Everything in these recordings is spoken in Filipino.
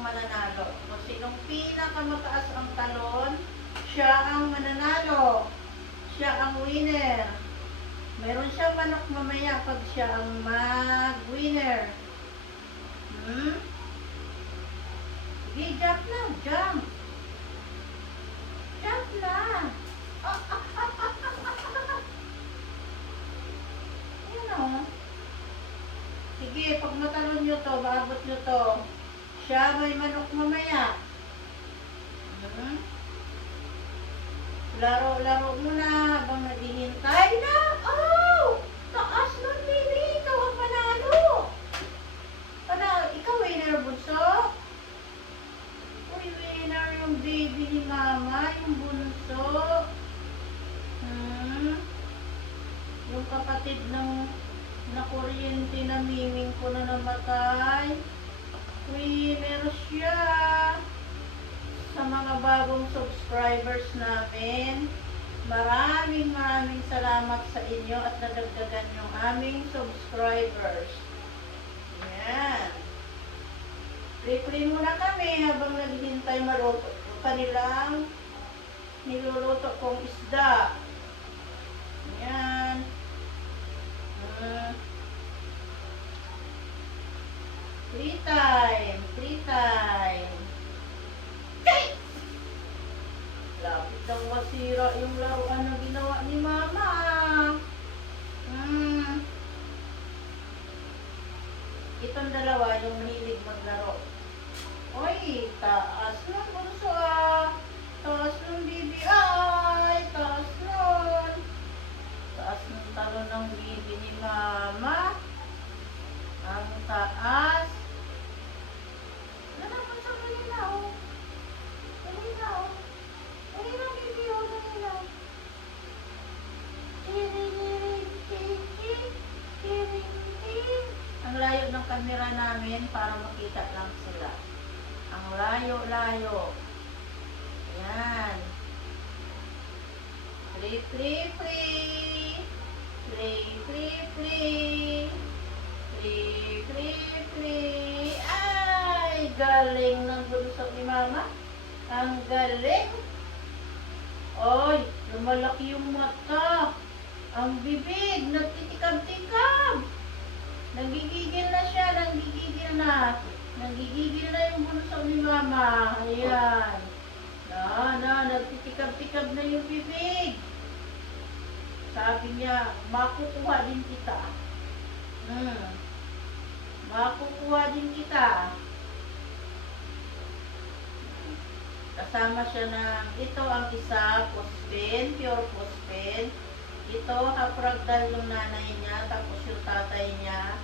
ang mananalo. Kung sinong pinakamataas ang talon, siya ang mananalo. Siya ang winner. Meron siyang manok mamaya pag siya ang mag-winner. Sige, jump na. Jump. Jump na. Yan o. Sige, pag matalon nyo to, maabot nyo to, siya may manok mamaya. Laro-laro mo na habang naghihintay na. Oh! Taas nun, baby. Ikaw ang panalo. Ikaw winner, bunso. Uy, winner yung baby ni mama, yung bunso. Yung kapatid ng nakuryente na miming ko na namatay. Winner siya. Sa mga bagong subscribers namin, maraming salamat sa inyo at nadagdagan yung aming subscribers. Yan. Play-play muna kami habang naghihintay maluto kanilang niluluto kong isda. Yan. Free time. Free time. Lapit lang masira yung laruan na ginawa ni mama. Itong dalawa yung mahilig maglaro. Oy, taas nun, bunso ah. Taas nun, bibi. Ay, taas nun. Taas ng talon ng bibi ni mama. Ang taas. Ano naman sa kanila, oh. Kanila, oh. Kanila, bibi, oh. Kanila. Ang layo ng camera namin para makita lang sila. Ang layo-layo. Ayan. Play, play, play. Play, play, play. Play, play, play. Ay, galing ng bunso ni mama. Ang galing. Oy, lumalaki yung mata. Ang bibig, nagtitikab-tikab. Nagigigil na siya, nagigigil na. Nagigigil na yung bunso ni mama. Ayan. Nagtitikab-tikab na yung bibig. Sabi niya, makukuha din kita. Makukuha din kita. Kasama siya ng, ito ang isa, Puspin, pure Puspin. Ito, hapragdal ng nanay niya, tapos yung tatay niya.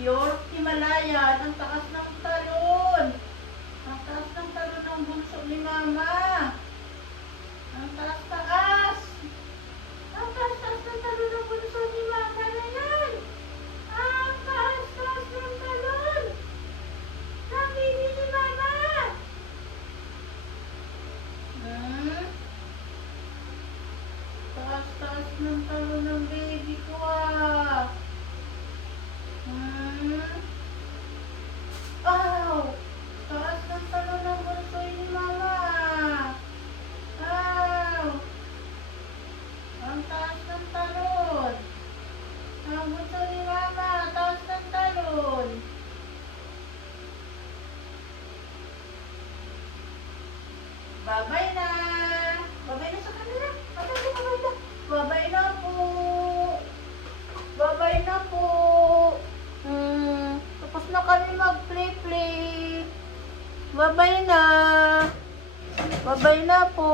Pure Himalayan, ang taas ng talon. Ang taas ng talon ng bunso ni mama. Ang taas-taas. Ang taas-taas ng talon ng bunso ni mama na yan. Ang taas-taas ng talon. Ng baby ni mama. Taas-taas ng talon ng baby ko ah. Wow! Taas ng talon ng bunso ni mama. Wow! Ang taas ng talon. Ang bunso ni mama, taas ng talon. Bye-bye na. Bye-bye na sa kanila. Bye-bye na. Bye-bye na po. Bye-bye na po. Tapos na kami mag-play-play. Bye-bye na. Bye-bye na po.